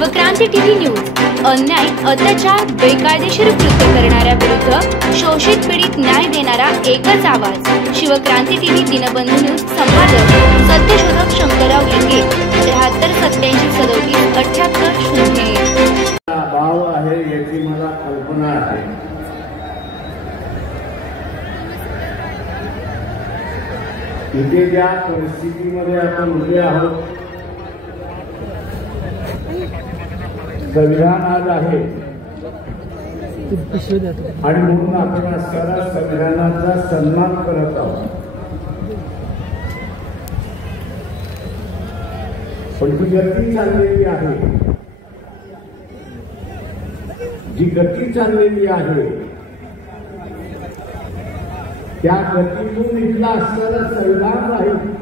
Shivkranti TV news अन्याय अत्याचार बेकायदेशीर कृत्य करणाऱ्या विरुद्ध शोषित पीडित न्याय देणारा एकच आवाज। शिवक्रांती टीव्ही दिनबंधू न्यूज संपादक सत्यशोधक शंकरराव लिंगे 73 भाव आहे याची मला कल्पना आहे। इथे ज्या परिस्थितीमध्ये आपण उभे आहोत, संविधान आज आहे आणि म्हणून आपण सारा संविधानाचा सन्मान करत आहोत। पण जी गती चाललेली आहे, जी गती चाललेली आहे त्या गतीतून इथला असणारा संविधान राहील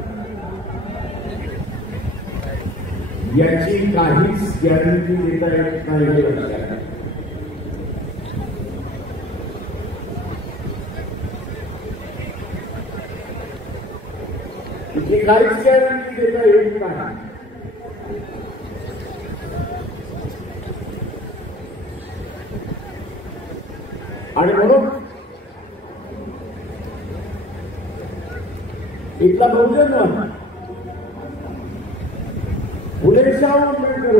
याची काहीच गॅरंटी देता येत नाही। तिची काहीच गॅरंटी देता येत नाही। आणि म्हणून इथला बहुजन फुले शाहू आंबेडकर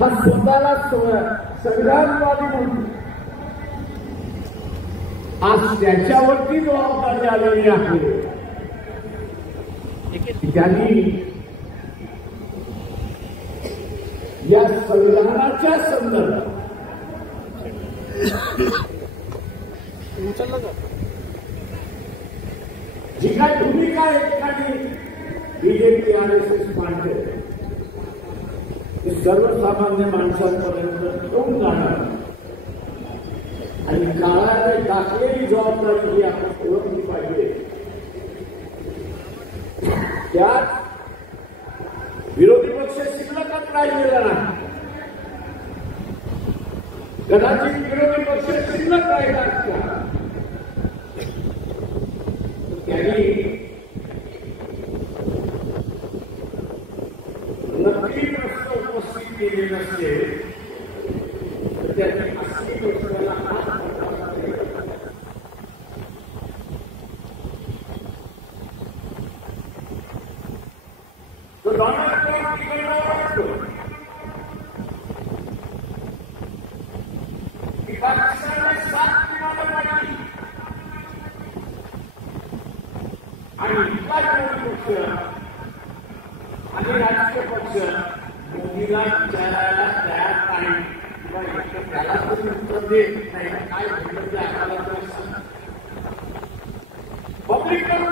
हा स्वतःला संविधानवादी म्हणून आज त्याच्यावरती जबाबदारी आलेली आहे। त्यांनी या संविधानाच्या संदर्भात जी काय भूमिका एखादी बीजेपी RSS मांडते ते सर्वसामान्य माणसांपर्यंत घेऊन जाणार आणि काळाने टाकलेली जबाबदारी ही आपण ओळखली पाहिजे। त्यात विरोधी पक्ष शिल्लकच राहिलेला नाही। कदाचित विरोधी पक्ष शिल्लक राहिला असता त्यांनी नक्की प्रश्न उपस्थित केले नसते, तर त्यांनी असली प्रश्नाला तो डोनाल्ड ट्रम्प तिकडे वाटतो की पाकिस्तानला 7 विमानं पाडली आणि इथला विरोधी पक्ष आणि राजकीय पक्ष मोदीला विचारायला तयार नाही किंवा त्याला तरी उत्तर देत नाही। काय भेटलं ते आम्हाला पब्लिक करू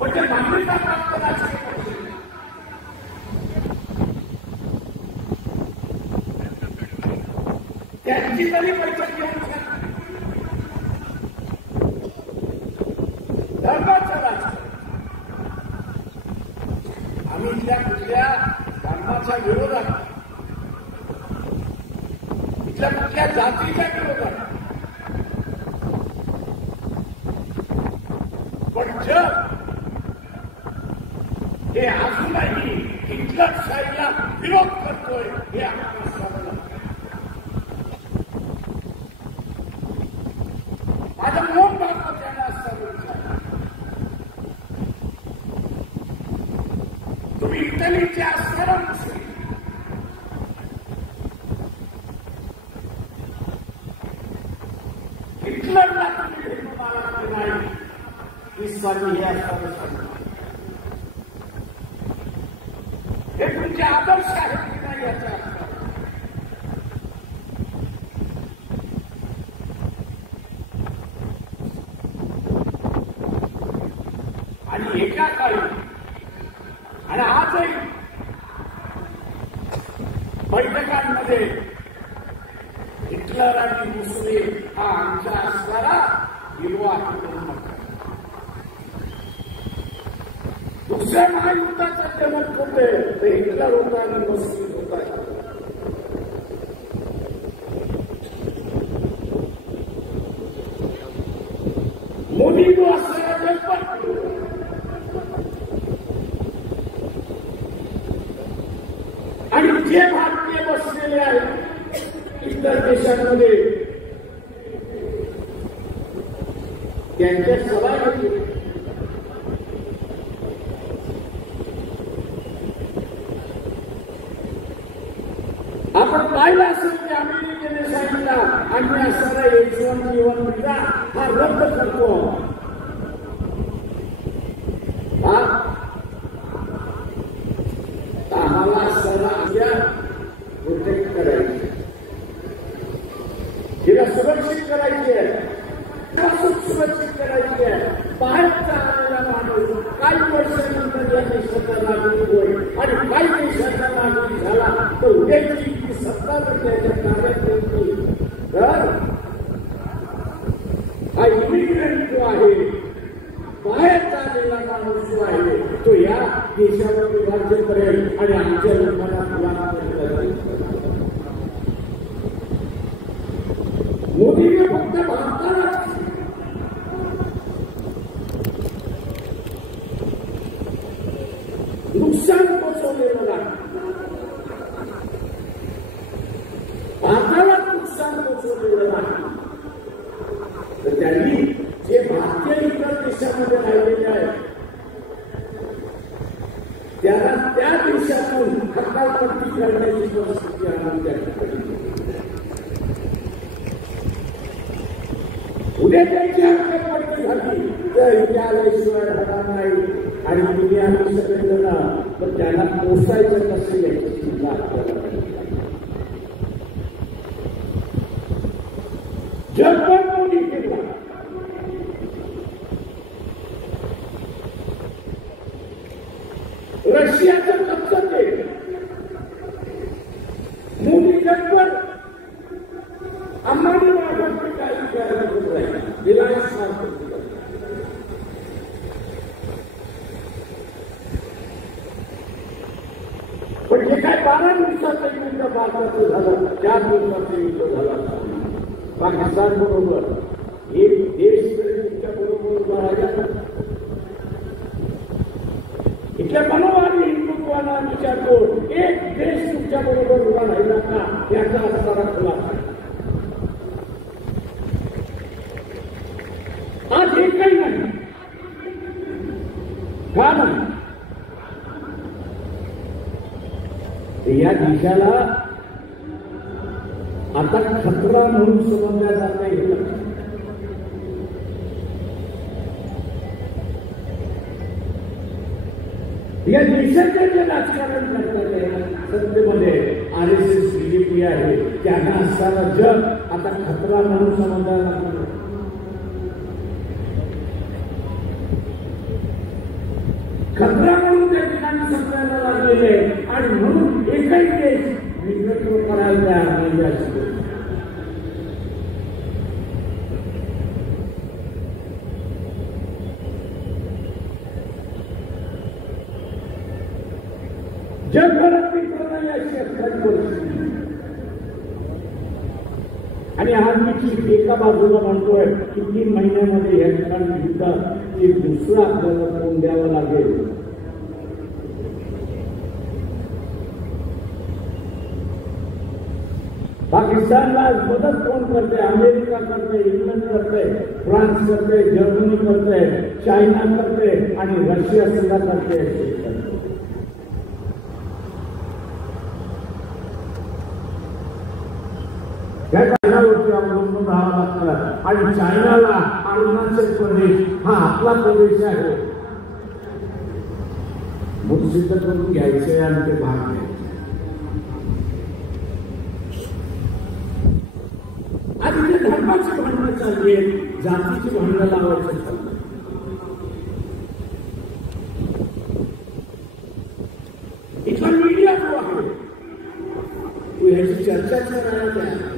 पण ते नागरिकता प्राप्त राजकीय पक्ष त्यांची तरी बैठक घेऊन धर्माचं राजकारण आम्ही इथल्या कुठल्या धर्माच्या विरोधात, इथल्या कुठल्या जातीच्या विरोधात, पण जग हे अजूनही हिटलरशाहीला विरोध करतोय हे आम्हाला समजलं। माझं मोठ दाखव त्याला असं तुम्ही इटलीचे असणारा मुस्लिम हिटलरला तुम्ही भेटून आला नाही ही सर्व हे असताना हे तुमचे आदर्श आहेत की नाही याचा आणि एका काळी आणि आजही बैठकांमध्ये हिटलर आणि मुस्लिम हा आमचा असणारा निर्वाह करू नका। दुसऱ्या महायुद्धाचा जनक होते ते हिटलर होता आणि मुस्लिम होता। मोदी जो असणारा जे भारतीय बसलेले आहेत इतर देशांमध्ये त्यांच्या सभा घेतली. आपण पाहिलं असेल की अमेरिकेने सांगितलं आम्ही असणारा H1B1 व्हिसा हा रद्द करतो. आम्हाला सर्वांच्या प्रोटेक्ट करायची, हिला सुरक्षित करायची आहे, सुरक्षित करायची आहे. बाहेरचा आलेला माणूस काही वर्षानंतर या देशाचा नागरिक होईल आणि काही देशाचा नागरिक झाला तर उद्याची सत्ता त्याच्या ताब्यात येईल. तर हा इमिग्रंट जो आहे, बाहेरचा आलेला माणूस जो आहे, तो या देशावर राज्य करेल आणि आमच्या लोकांना गुलाम करेल. मोदीने फक्त भारताला नुकसान पोचवलेलं नाही, भारताला नुकसान पोचवलेलं नाही. तर त्यांनी जे भारतीय इतर देशामध्ये राहिलेले आहेत त्यांना त्या देशातून हकालपट्टी करण्याची परिस्थिती आणून द्यावी. उद्या त्यांची हकालपट्टी झाली तर इथे आल्याशिवाय राहणार नाही आणि तुम्ही आम्ही सगळेजण तर त्यांना पोसायचं नसेल याची चिंता आपल्याला. जगभर मोदी केला, रशियाचं लक्षात आहे मोदी जगभर अंबानी मार्फत काही करायला होत राहील, रिलायन्स मार्फत. पण हे काय 12 दिवसाचं युद्ध भारताचं झालं, 4 दिवसाचं युद्ध झालं पाकिस्तान बरोबर. एक देश तुमच्या बरोबर उभा राहिला, इथल्या मनोवादी हिंदुत्वाला विचारतो एक देश तुमच्या बरोबर उभा राहिला का याचा असणारा खुलासा. आज एकही नाही, का नाही? या देशाला आता खतरा म्हणून समजल्या जात नाही. या देशाचे जे राजकारण करतात सत्तेमध्ये RSS BJP आहे त्यांना असणारा जग आता खतरा म्हणून समजला लागतो. खतरा म्हणून त्या ठिकाणी समजायला लागलेले आणि म्हणून एकही देश नेतृत्व करायला तयार नाही. असतो जगभरातली प्रणाली अशी असल्याची परिस्थिती. आणि आज मी एका बाजूला म्हणतोय की 3 महिन्यामध्ये या ठिकाणी युद्धात एक दुसरं आपल्याला तोंड द्यावं लागेल. पाकिस्तानला आज मदत कोण करते? अमेरिका करते, इंग्लंड करते, फ्रान्स करते, जर्मनी करते, चायना करते आणि रशिया सुद्धा करते. या कारणावरती अवलंबून राहावं लागतं आणि चायनाला अरुणाचल प्रदेश हा आपला प्रदेश आहे म्हणून सिद्ध करून घ्यायचे आणि ते भाग घ्यायचे. आज इथे धर्माची भांडणं चालली आहेत, जातीची भांडणं लावायची चालली. इथला मीडिया जो आहे तो ह्याची चर्चा करायला तयार,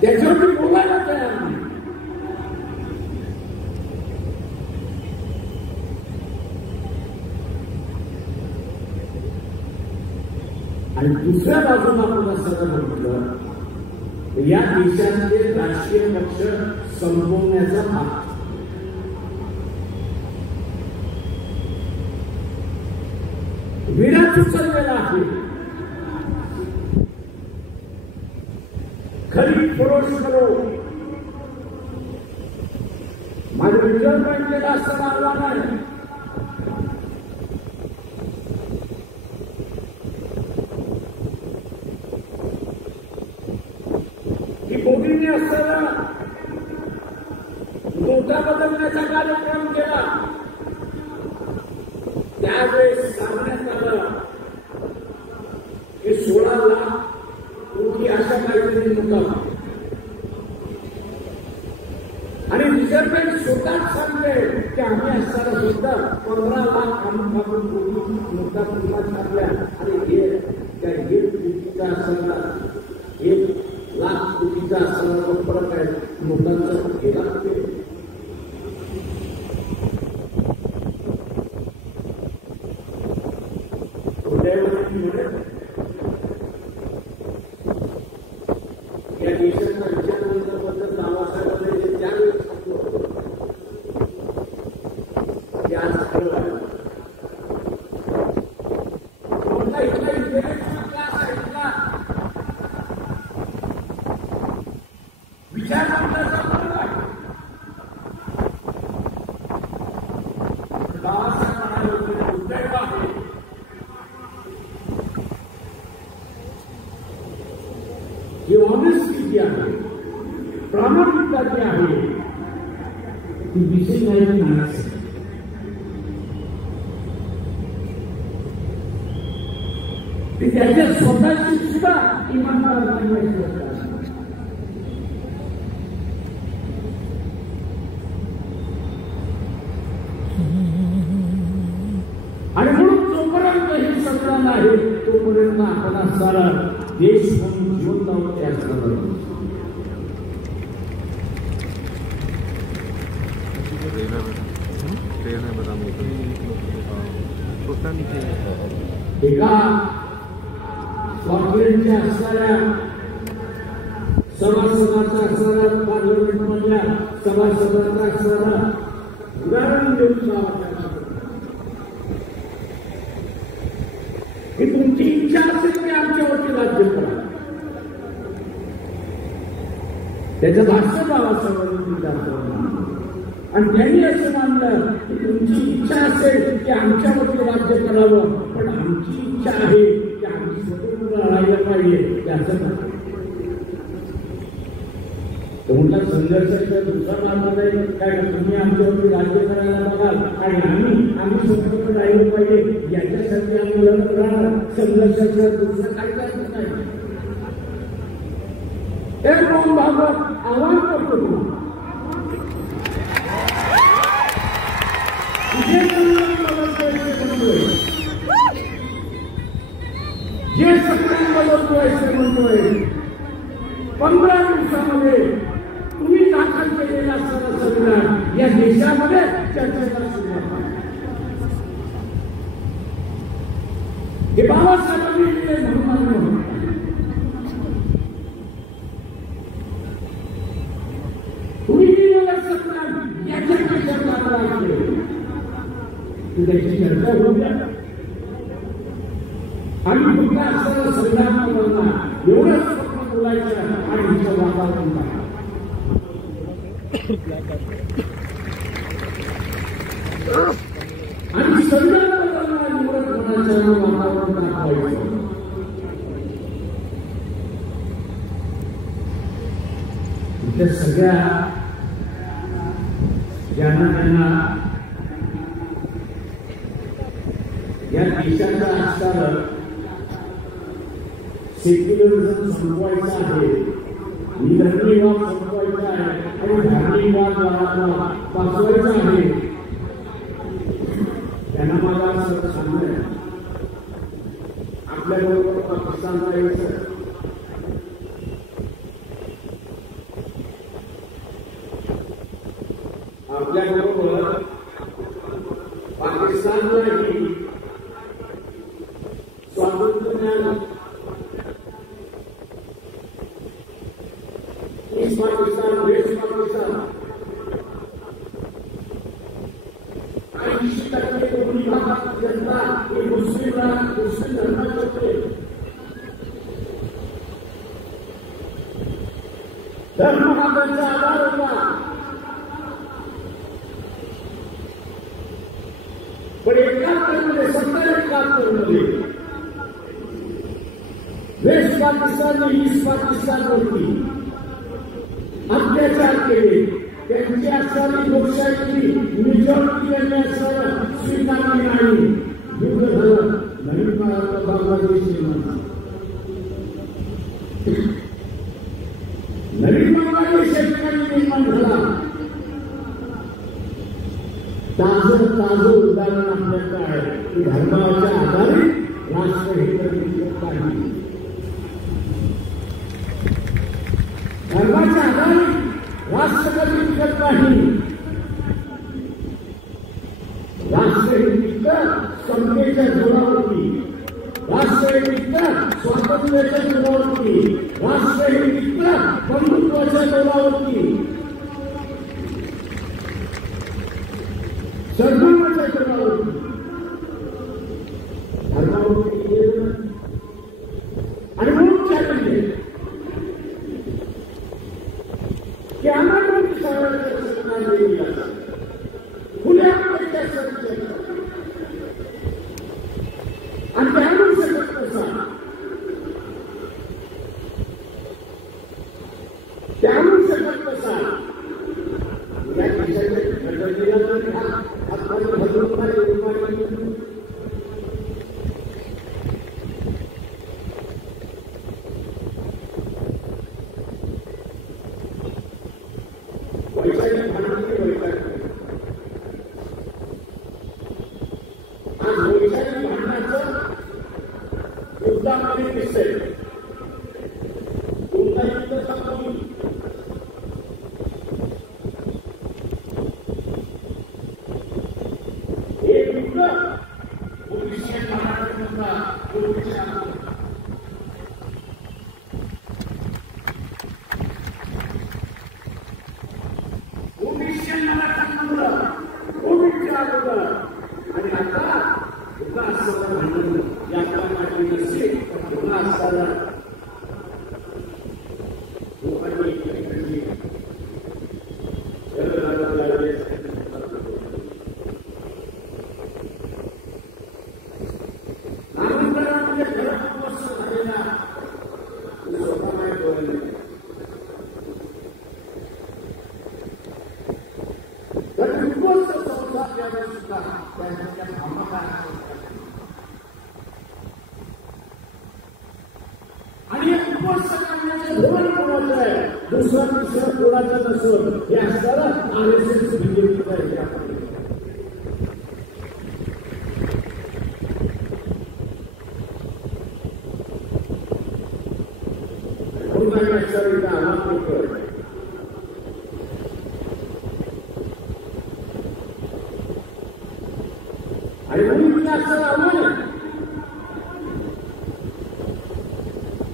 त्याच्यावरती बोलायला तयार नाही. आणि दुसऱ्या बाजूला आपण असं म्हटलं या देशातले राजकीय पक्ष संपवण्याचा भाग सुचवलेला आहे. खरी फरोश करो माझ्या रिझर्व्ह बँकेला असं मानला नाही. की मोदींनी असताना नोटा बदलण्याचा कार्यक्रम केला. त्यावेळेस सांगण्यात आलं की 16 लाख कोटी अशा काहीतरी नोटा आणि रिझर्व्ह बँक स्वतःच सांगते की आम्ही असताना सुद्धा 15 लाख कोटी नोटा पुन्हा छापल्या आणि त्या 1 कोटीचा असताना 1 लाख कोटीचा असताना फरक आहे नोटांचा गेला. या देशाच्या विचारांबद्दल बाबासाहेबांनी त्यावेळेस आज खरं आहे. कोणता इथला इंटरनेटचा क्लास आहे इथला विचार करण्याचा फरक आहे. बाबासाहेबांना उद्योग आहे जी ऑनेस्टी जी आहे, प्रामाणिकता जी आहे ती विषय नाही माणूस ती त्याच्या स्वतःची सुद्धा इमानदार बनवायची असतात. आणि म्हणून जोपर्यंत हे सत्ता नाही तोपर्यंत आपण सारा देश म्हणून जीवन लावून त्या एका कॉर्पोरेटच्या असणाऱ्या सभासदाचा असणारा पार्लमेंटमधल्या सभासदाचा असणारा उदाहरण देऊन ही तुमची इच्छा असेल की आमच्यावरती राज्य करा. त्याचं भाष्य बाबासाहेबांनी आणि त्यांनी असं मानलं की तुमची इच्छा असेल की आमच्यावरती राज्य करावं पण आमची इच्छा आहे की आम्ही स्वतंत्र राहायला पाहिजे त्याचं म्हणतात. संघर्षाचा दुसरा मार्ग नाही काय तुम्ही आमच्यावरती राज्य करायला बघाल आणि आम्ही स्वतंत्र राहिलं पाहिजे याच्यासाठी आम्ही लढत राहणार. संघर्षाचा दुसरं काही करत नाही. एक दोन भागात आव्हान करतो जे सगळ्यांबरोबर म्हणतोय 15 दिवसामध्ये तुम्ही दाखल केलेला संविधान या देशामध्ये चर्चेला सुरुवात. हे बाबासाहेबांनी दिले म्हणून तुम्ही दिलेलं संविधान याच्यापेक्षा चांगलं त्याची चर्चा होऊया आणि कुठला असलेलं संविधान बोलणार एवढंच फक्त बोलायचं आणि हिचं वातावरण आणि संविधान बोलणार वातावरण दाखवायचं. इथे सगळ्या ज्यांना या देशाचा असणारं सेक्युलरिझम संपवायचं आहे, निधर्मीवाद संपवायचा आहे आणि धार्मिकवाद वाचवायचा आहे. त्यांना मला असं सांगणं आपल्याबरोबर पाकिस्तानला यायचं. आपल्याबरोबर पाकिस्तानलाही स्वातंत्र्य मिळालं. ईस्ट पाकिस्तान वेस्ट पाकिस्तान 80% कोणी भागात जनता मुस्लिम धर्म हा त्यांचा आधार होता. पण 71 वेस्ट पाकिस्तानने ईस्ट पाकिस्तानवरती अत्याचार केले. त्यांची असणारी लोकशाहीची मेजॉरिटी यांनी असणारं स्वीकारली नाही. युद्ध झालं. नवीन बांगलादेश नवीन बांगलादेश या ठिकाणी निर्माण झाला. ताजं उदाहरण आपल्याकडे आहे की धर्माच्या आधारे राष्ट्रहित काही धर्माच्या आधारे राष्ट्रपती टिकत नाही. राष्ट्रहित समतेच्या जोरावरती, राष्ट्रहित स्वातंत्र्याच्या जोरावरती, राष्ट्रहित बंधुत्वाच्या जोरावरती, सन्मानाच्या जोरावरती धर्मावरती आणि म्हणून चॅलेंज आहे की आम्हाला सूचना दिली खुल्या आणि त्यामुळे शकत नसा त्यामुळे शकत नसा या दुसरा तिसरा कोणाचा नसून हे असताना RSS बीजेपीचा आणि म्हणून असं आव्हान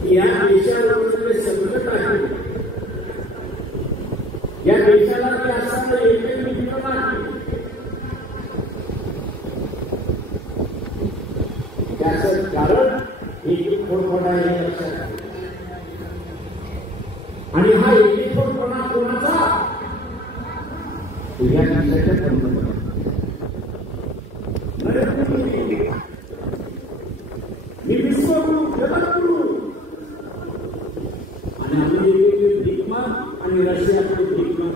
या देशावर संकट आहे. या देशाला ते असणारं एकमेव मित्र नाही. त्याचं कारण एक खोडपणा आहे लक्षात. आणि हा एक खोडपणा कोणाचा या देशाच्या पंतप्रधान नरेंद्र मोदी. मी विश्वगुरु जगद्गुरु आणि अमेरिकेचे दिग्मान आणि रशियाचे दिग्मान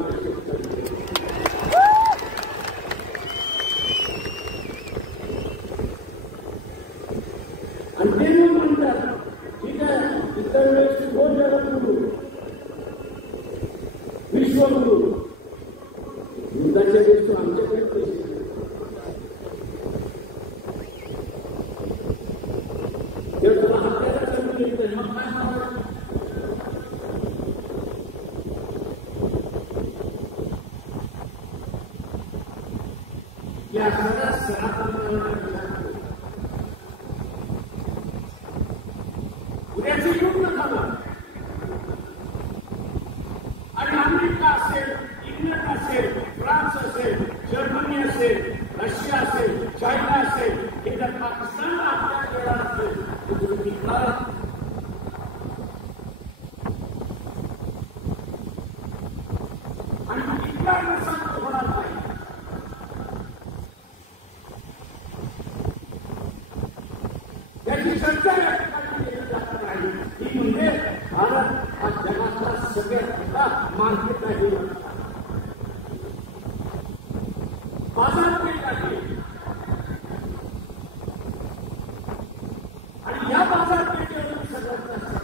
आणि ते लोक म्हणतात ठीक आहे इतर वेळेस हो जगद्गुरु विश्वगुरु युद्धाच्या वेळेस आमच्याकडे पैसे उद्याचे युद्ध झालं आणि अमेरिका असेल, इंग्लंड असेल, फ्रान्स असेल, जर्मनी असेल, रशिया असेल, चायना असेल, हे जर पाकिस्तानला आपल्या केला असेल तर तुम्ही आणि इतका नुकसान होणार नाही. त्याची चर्चा या ठिकाणी केली जाणार आहे. ही म्हणजे भारत हा जगातला सगळ्यात मोठा मार्केट आहे. बाजारपेठ आहे आणि या बाजारपेठेवर सगळ्यात जास्त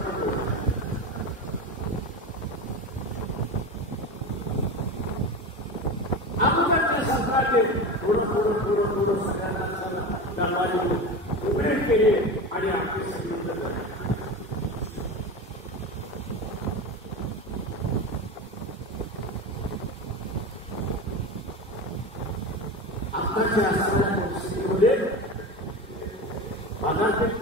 अगोदरच्या सत्राचे थोडं सगळ्यांना उघडे केले आणि आपले सांगितलं आताच्या असणाऱ्या परिस्थितीमध्ये बाजारपेठ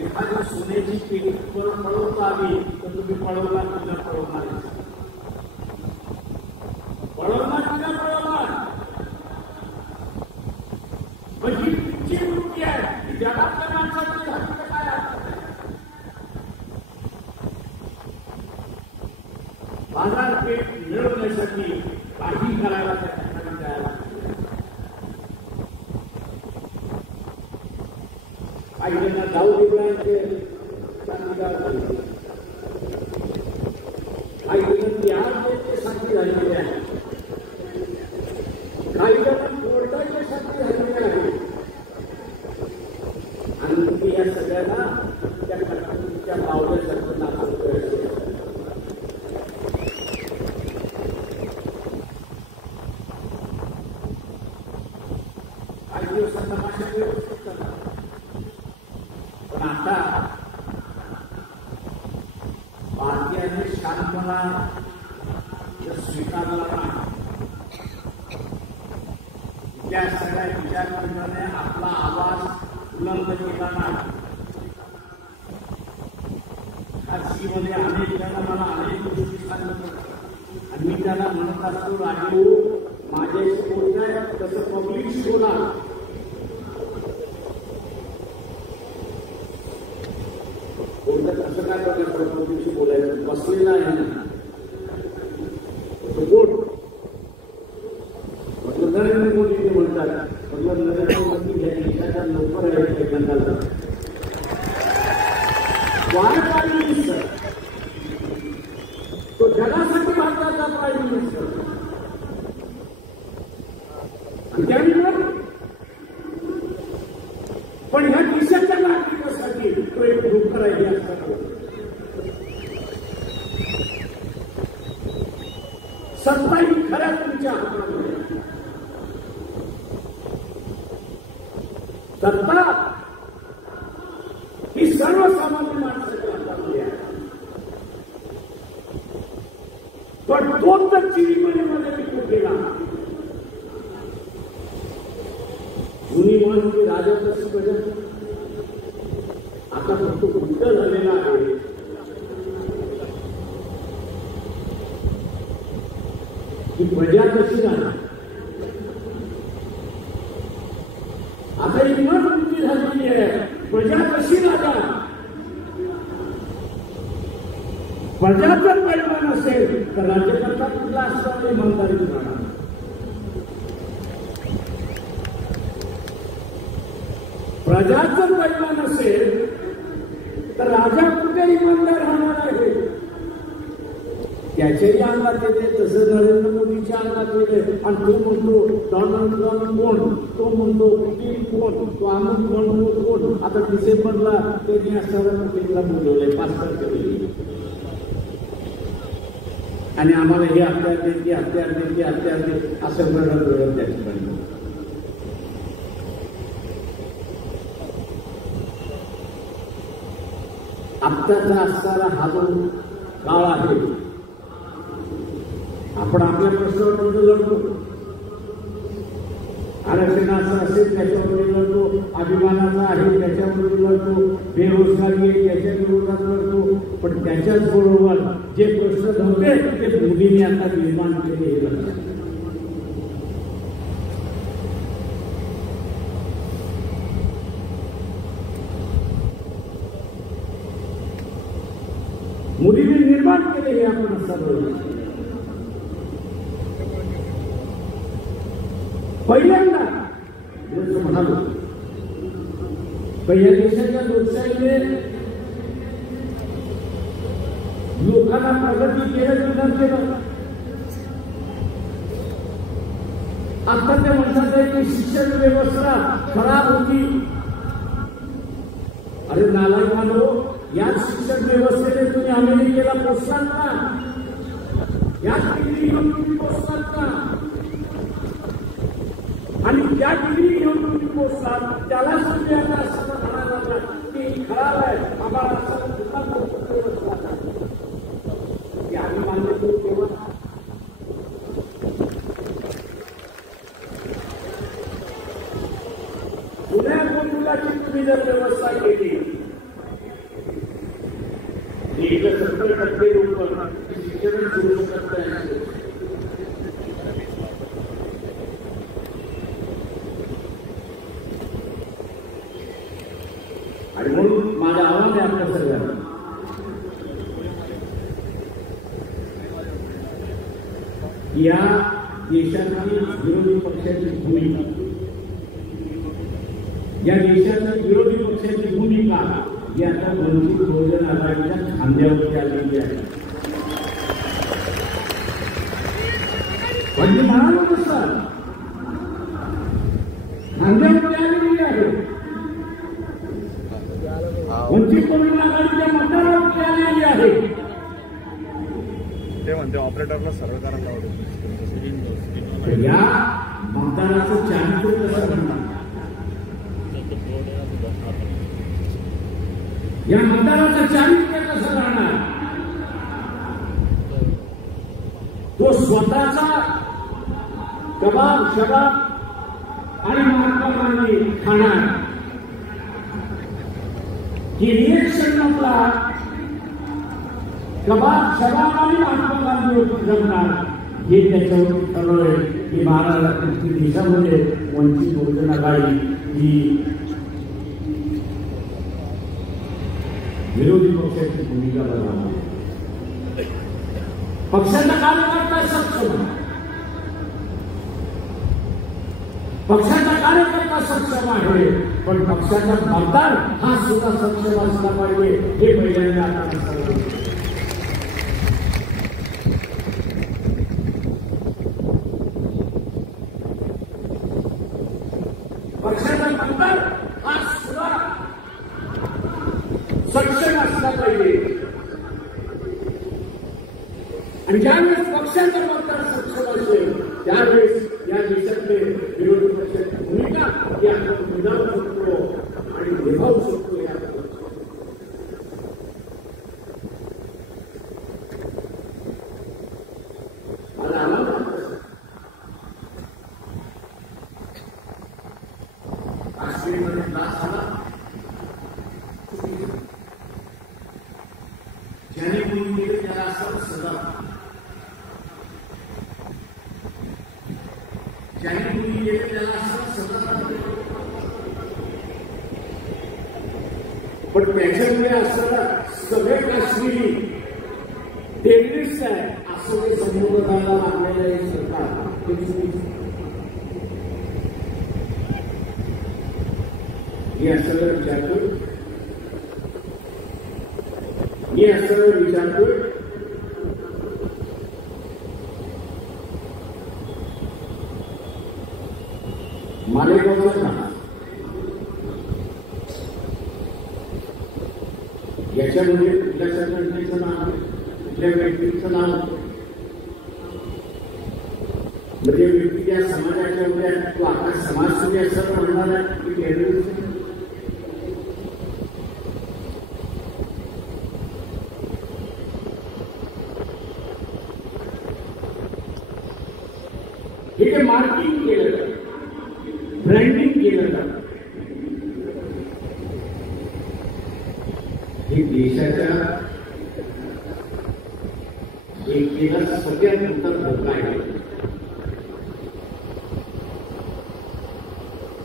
एखाद्या सोन्याची पेढी पळवता आली तर तुम्ही पळवला किंवा पळवणार म्हणजे तुमची वृत्ती आहे की जगातल्या माणसाची हक्क काय असतात. बाजारपेठ मिळवण्यासाठी काही करायला त्या ठिकाणी जायला काही जणांना जाऊ दिवसांचे काही जण याचे साथी झालेले आहे. काही जण कोर्टाचे साथी झालेले आहे. आणि तुम्ही या सगळ्यांना त्या कटकटीच्या पावल्यासारखं दाखवतोय. काही दिवसांना माझ्या व्यवस्थित करणार. पण आता भारतीयांनी शांतपणा स्वीकारला नाही. त्या सगळ्या विचारमंडळाने आपला आवाज बुलंद केला नाही. मध्ये अनेक जण मला अनेक गोष्टी सांगत आणि मी त्याला म्हणत असतो राजू माझ्याशी बोलताय तसं पब्लिकशी बोला. बोलतात असं काय करतात पब्लिकशी बोलायचं बसलेला आहे ना बोट म्हटलं नरेंद्र मोदी म्हणतात. म्हटलं नरेंद्र मोदी घ्यायच्या लवकर आहे एकमेकांना वाय प्राईम मिनिस्टर तो जगासाठी भारताचा प्राईम मिनिस्टर पण ह्या देशाच्या नागरिकांसाठी तो एक नोकर आहे असतात. सत्ता ही खऱ्या तुमच्या हातामध्ये. सत्ता ही सर्वसामान्य माणसाच्या हातामध्ये आहे. पण तो तर चिरीमणीमध्ये विकून गेला. जुनी म्हण की राजा कसं बघत आता फक्त उलट झालेला आहे. की प्रजा कशी राहणार. आता ही म्हण वृत्ती झालेली आहे प्रजा कशी राहणार. प्रजा जर पैलवान असेल तर राज्यकर्ता कुठला असताना इमानदारी राहणार. प्रजा जर पैलवान असेल तर राजा कुठे इमानदार राहणार आहे. त्याच्याही अंगात येते तसं नरेंद्र मोदीच्या अंगात येते. आणि तो म्हणतो डोनाल्ड ट्रम्प कोण, तो म्हणतो पुतीन कोण, तो अमुक म्हणतो कोण. आता डिसेंबरला त्यांनी असणाऱ्या पुतीनला बोलवलंय 5 तारखेला आणि आम्हाला हे हत्यार दे की हत्यार दे की हत्यार दे असं म्हणत त्या ठिकाणी. आत्ताचा असणारा हा जो काळ आहे आपण आपल्या प्रश्नावर लढतो. आरक्षणाचा असेल त्याच्यावर लढतो, अभिमानाचा आहे त्याच्यावर लढतो, बेरोजगारी आहे त्याच्या विरोधात लढतो. पण त्याच्याच बरोबर जे प्रश्न नव्हते ते मोदींनी आता निर्माण केले हे लढतात. मोदींनी निर्माण केले हे आपण सर्व पहिल्यांदा जसं म्हणालो पहिल्या देशाच्या लोकशाहीने लोकांना प्रगती केलं केलं. आता ते म्हणतात की शिक्षण व्यवस्था खराब होती. अरे नालायकांनो, या शिक्षण व्यवस्थेने तुम्ही अमेरिकेला पोचलात ना? या डिग्री घेऊन तुम्ही पोचलात का? आणि ज्या डिग्री घेऊन तुम्ही पोचलात त्याला तुम्ही आता असं म्हणायला लागला की खराब आहे, आम्हाला असं व्यवस्था की आम्ही मान्य करू तेव्हा पुण्या मुलाची तुम्ही जर व्यवस्था केली 70% लोक शिक्षण सुरू करतात. आणि म्हणून माझं आव्हान आहे आपल्या सगळ्यांना, या देशातील विरोधी पक्षाची भूमिका, या देशातील विरोधी पक्षाची भूमिका ही आता वंचित बहुजन आघाडीच्या खांद्यावरती आलेली आहे. पण मी म्हणालो तसं खांद्यावरती आलेली आहे. वंचित बहुजन आघाडीच्या मतदारावरती आलेली आहे. ते म्हणते ऑपरेटरला सर्व करायला आवडेल. या मतदाराचं चारित्र्य कसं म्हणतात, या मतदाराचं चारित्र्य कसं करणार? तो स्वतःचा कबाब शबाब आणि महात्मा खाणार की रिएक्शन मधला कबाब शबाब आणि महात्मा गांधी जगणार हे त्याच्यावर ठरवलंय की 12 देशामध्ये वंचित बहुजन आघाडी ही विरोधी पक्षाची भूमिका बजावणार. पक्षाचा कार्यकर्ता सक्षम, पक्षाचा कार्यकर्ता सक्षम आहे, पण पक्षाचा मतदार हा सुद्धा सक्षम असला पाहिजे हे पहिल्यांदा आपण सांगितलं. पक्षाचा मतदार हा सुद्धा सक्षम असला पाहिजे. आणि ज्यावेळेस पक्षाचा मतदार सक्षम असेल त्यावेळेस या देशातले विरोधी पक्षाची भूमिका ही आपण निभावू शकतो आणि निभावू शकतो. मला आला काश्मीरमध्ये त्रास झाला, ज्याने कोणी केलं त्याला असं सजा, ज्याने कोणी केलं त्याला असं सजा. पण त्याच्यामुळे असं सगळे काश्मीरी टेररिस्ट आहे असं ते संबोधनाला लागलेलं आहे सरकार. मी असं विचारतोय, मालेगावचं नाव याच्यामध्ये कुठल्या संघटनेचं नाव, कुठल्या व्यक्तीचं नाव, म्हणजे व्यक्ती त्या समाजाच्या उद्या तो आता समाजसेवी असं म्हणणार आहे की टेररिस्ट. हे जे मार्किंग केलं जातं, ब्रँडिंग केलं जातं, हे देशाच्या एकेला सगळ्यात मोठा धोका आहे.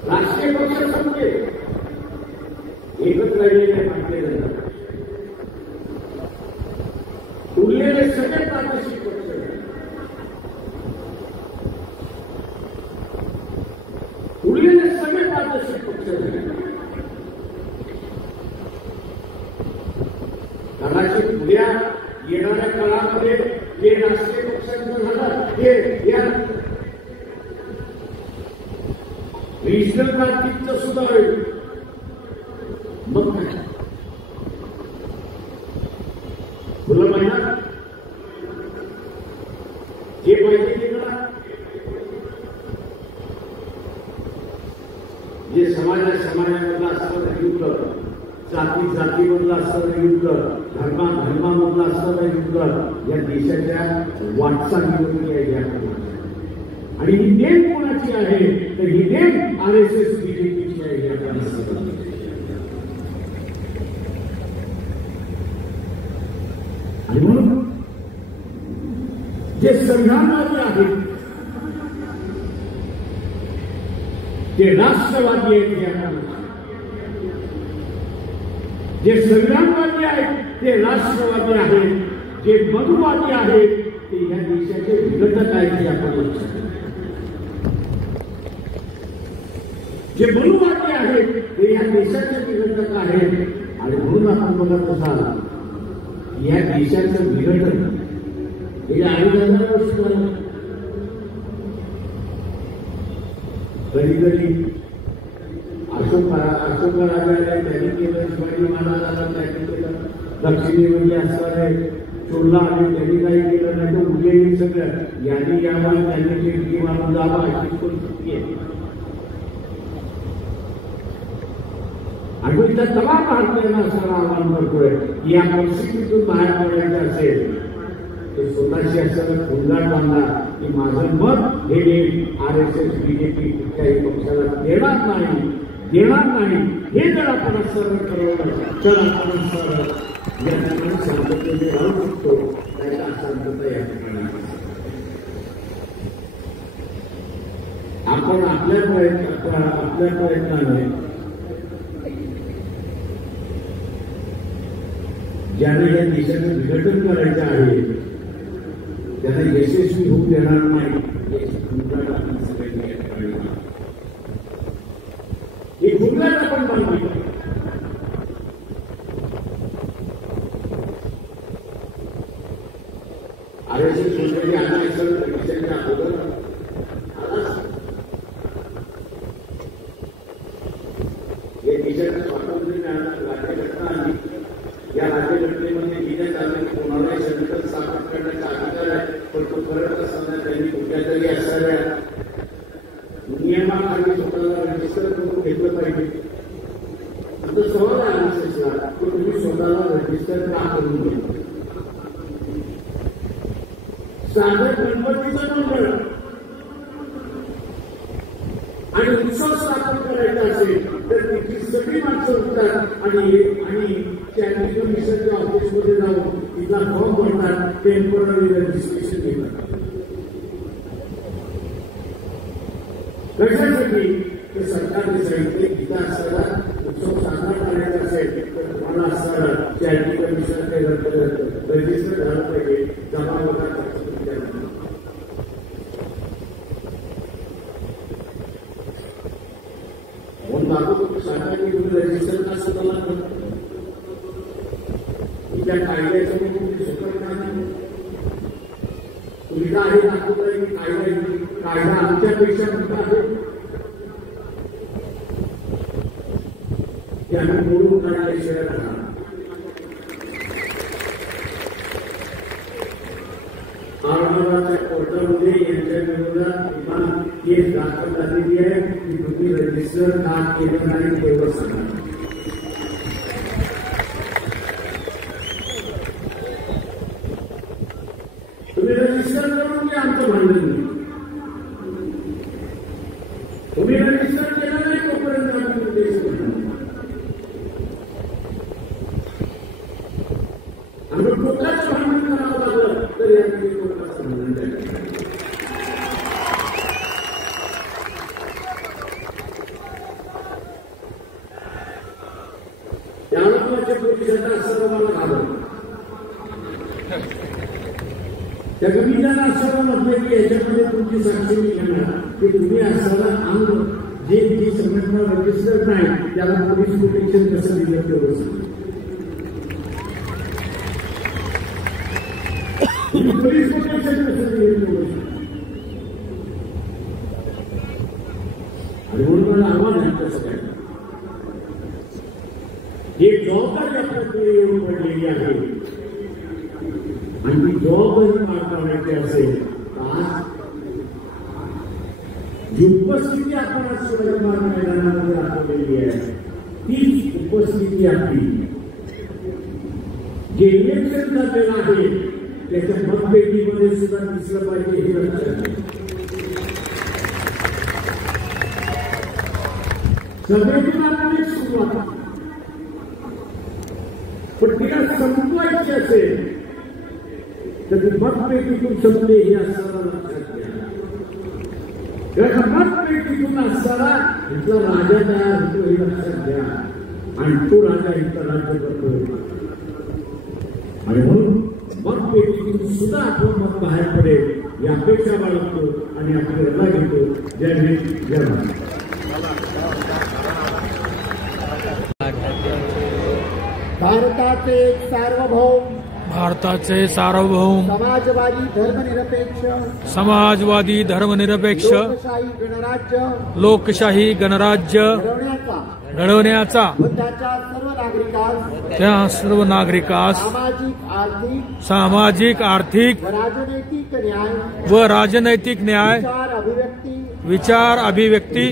राष्ट्रीय पक्ष समजे एकच राहिलेले म्हटले जातात. कदाचित उद्या येणाऱ्या काळामध्ये जे राष्ट्रीय पक्षांचं झालं ते या रिजनल पार्टीचं सुद्धा होईल. मग काय तुला महिना जे पाहिजे ते करा. जे समाजामधलं असणारं युद्ध, जातीमधलं असणारं युद्ध, धर्मामधलं असणारं युद्ध या देशाच्या वाटचालीवरती आहे. आणि ही नेम कोणाची आहे तर ही नेम RSS BJPची आहे. आणि म्हणून जे संघामध्ये आहेत ते राष्ट्रवादी आहेत. जे संविधानवादी आहेत ते राष्ट्रवादी आहेत. जे मधुवादी आहेत ते या देशाचे विघटक आहेत. हे आपण लक्षात घ्या. जे मनुवादी आहेत ते या देशाचे विघटक आहेत. आणि म्हणून आपण बघत असाल या देशाचं विघटन हे 2,500 वर्ष झालं. कधी अशोक राजाने त्यांनी केलं, शिवाजी महाराजांना त्यांनी केलं, दक्षिणेमध्ये असणारे चोरला आणि त्यांनी काही केलं नाही तर उद्या सगळं यांनी यावर त्यांनी खिडकी मारून जावा अशी परिस्थिती आहे. आणि त्या तमाम भारतीयांना असं आव्हान करतोय की या परिस्थितीतून बाहेर पडायचं असेल तर स्वतःशी असं गोंगाट बांधा की माझं मत हे RSS BJP कुठल्याही पक्षाला देणार नाही. हे जर आपण सरळ ठरवलं तर आपण सरळ या ठिकाणी शांततेने राहू शकतो. त्याचा शांतता या ठिकाणी आपण आपल्या प्रयत्नाने ज्यांना या देशाचं विघटन करायचं आहे त्यांना यशस्वी होऊ देणार नाही याची भूमिका आपण सगळ्यांनी या ठिकाणी ही भूमिका आपण बांधली. RSS सोसायटी आणायच्या अगोदर या देशाचं स्वातंत्र्य राज्यघटना आली. या राज्यघटनेमध्ये लिहिण्यात आलं की कोणालाही संकट स्थापन करण्याचा अधिकार आहे, पण तो करत असताना त्यांनी कुठल्या तरी असणाऱ्या नियमाखाली स्वतःला रजिस्टर करून घेतलं पाहिजे. आता सवाल आहे RSSला की तुम्ही स्वतःला रजिस्टर का करून घेतलं. साधं गणपतीचं मंडळ आणि उत्सव स्थापन करायचा असेल तर तिची सगळी माणसं उठतात आणि त्यांनी कमिशनच्या ऑफिसमध्ये जाऊन तिथला फॉर्म भरतात, टेम्पररी रजिस्ट्रेशन घेतात. कशासाठी तर सरकारने सांगितले तिथं असताना उत्सव साजरा करायचा असेल तर तुम्हाला असताना चॅरिटी कमिशनचे रजिस्टर झालं पाहिजे, जमा होता सरकारने तुम्ही रजिस्टर का स्वतःला त्या कायद्याचं तुम्ही सुकर नाही. तुम्ही आहे दाखवता कायदा आमच्यापेक्षा मोठा आहे ते आम्ही मोडून काढल्याशिवाय राहणार. औरंगाबादच्या कोर्टामध्ये यांच्या विरोधात किमान केस दाखल झालेली आहे की तुम्ही रजिस्टर का केलं नाही तेवढं सांगा. तुम्ही रजिस्टर करून घ्या, आमचं भांडण नाही. तुम्ही रजिस्टर केलं नाही तोपर्यंत आम्ही उद्देश आम्ही कोर्टाचं भांडण करावं लागलं तर यामध्ये कोर्टाचं भांडण झालं. त्यानंतरच्या पोलिसांना असं मला घाबरलं. त्या कमिटीला असं म्हटलं की याच्यामध्ये तुमची साक्षी मी घेणार की तुम्ही असताना अंग जी संघटना रजिस्टर नाही त्याला पोलीस प्रोटेक्शन कसं दिलं तेवढं. पोलीस आणि म्हणून आव्हान आहे तसं काय एक जबाबदारी आपल्याकडे येऊन पडलेली आहे आणि ती जबाबदारी पार पाडायची असेल आज जी उपस्थिती आपण आज शिवाजी महाराज मैदानामध्ये दाखवलेली आहे तीच उपस्थिती आपली जे इलेक्शन झालेलं आहे त्याच्या मतपेटीमध्ये सुद्धा दिसलं पाहिजे हे लक्षात सगळ्यातून आपण एक सुरुवात पण तिला संपवायची असेल तर ती मतपेटीतून संपले हे असताना लक्षात घ्या मतपेटीतून असताना इथला राजा तयार होतो हे लक्षात घ्या आणि तो राजा इथं राज्य करतो आणि म्हणून मतपेटीतून सुद्धा आपलं मत बाहेर पडेल या अपेक्षा बाळगतो आणि आपली रजा घेतो. जय हिंद जय महाराष्ट्र. भारताचे सार्वभौम समाजवादी धर्मनिरपेक्ष लोकशाही गणराज्य घडवण्याचा त्या सर्व नागरिकास सामाजिक आर्थिक व राजनैतिक न्याय विचार अभिव्यक्ती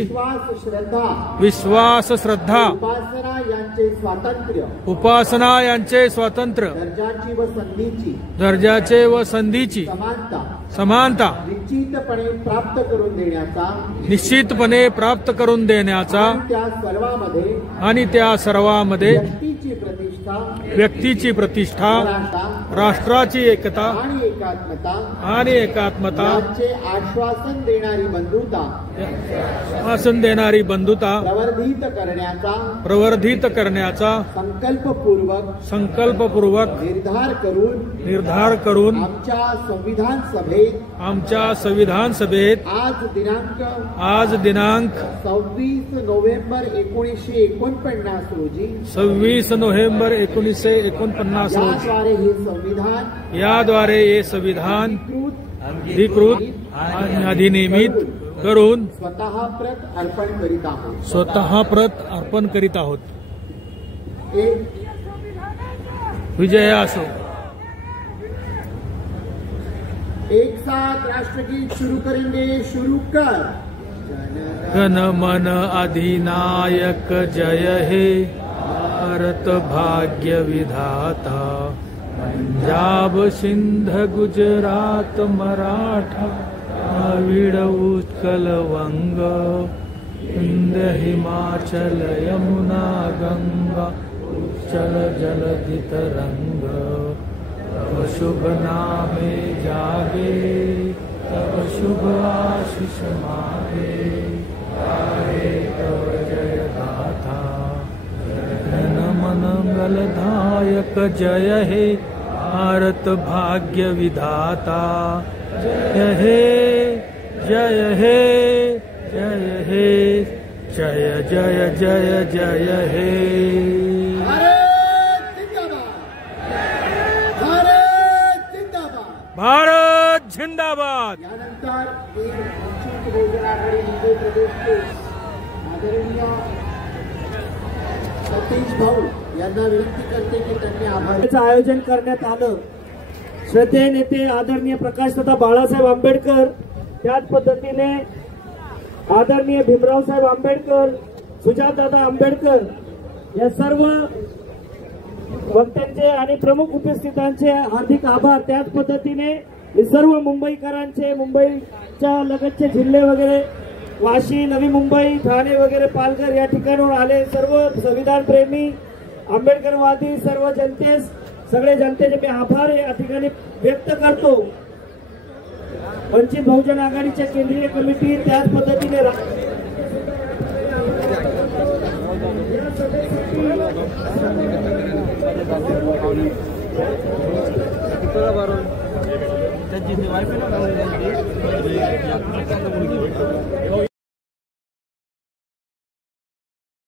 विश्वास श्रद्धा उपासना यांचे स्वातंत्र्य दर्जाचे व संधीची समानता निश्चितपणे प्राप्त करून देण्याचा आणि त्या सर्वांमध्ये व्यक्तीची प्रतिष्ठा राष्ट्राची एकता आणि एकात्मता आश्वासन देणारी बंधुता प्रवर्धित करण्याचा संकल्पपूर्वक निर्धार करून आमच्या संविधान सभेत आज दिनांक 26 नोव्हेंबर 1949 रोजी याद्वारे हे संविधान अधिकृत आणि अधिनियमित करून स्वतः प्रत अर्पण करीत आहोत. विजय असो. एक साथ राष्ट्रगीत शुरू करेंगे. शुरू कर. गण मन अधिनायक जय हे भारत भाग्य विधाता पंजाब सिंध गुजरात मराठा द्राविड उत्कल वंग हिंद हिमाचल यमुना गंगा उच्चल जलधि तरंग तब शुभ नामे जागे तब शुभ आशीष मागे गाहे तब जय गाथा जन मन मंगलदायक जय हे भारत भाग्य विधाता जय हे जय हे जय हे जय जय जय जय हे. भारत जिंदाबाद. यानंतर वंचित बहुजन आघाडी मुंबई प्रदेशचे आदरणीय सतीश भाऊ यांना विनंती करते की त्यांनी आभाराचं आयोजन करण्यात आलं. श्रद्धेय नेते आदरणीय प्रकाशदादा बाळासाहेब आंबेडकर, त्याच पद्धतीने आदरणीय भीमरावसाहेब आंबेडकर, सुजातदादा आंबेडकर या सर्व वक्त्यांचे आणि प्रमुख उपस्थितांचे हार्दिक आभार. त्याच पद्धतीने सर्व मुंबईकरांचे, मुंबईच्या लगतचे जिल्हे वगैरे वाशी, नवी मुंबई, ठाणे वगैरे, पालघर या ठिकाणावर आले सर्व संविधान प्रेमी, आंबेडकरवादी सर्व जनतेस, सगळे जनतेचे मी आभार या ठिकाणी व्यक्त करतो. वंचित बहुजन आघाडीच्या केंद्रीय कमिटी त्याच पद्धतीने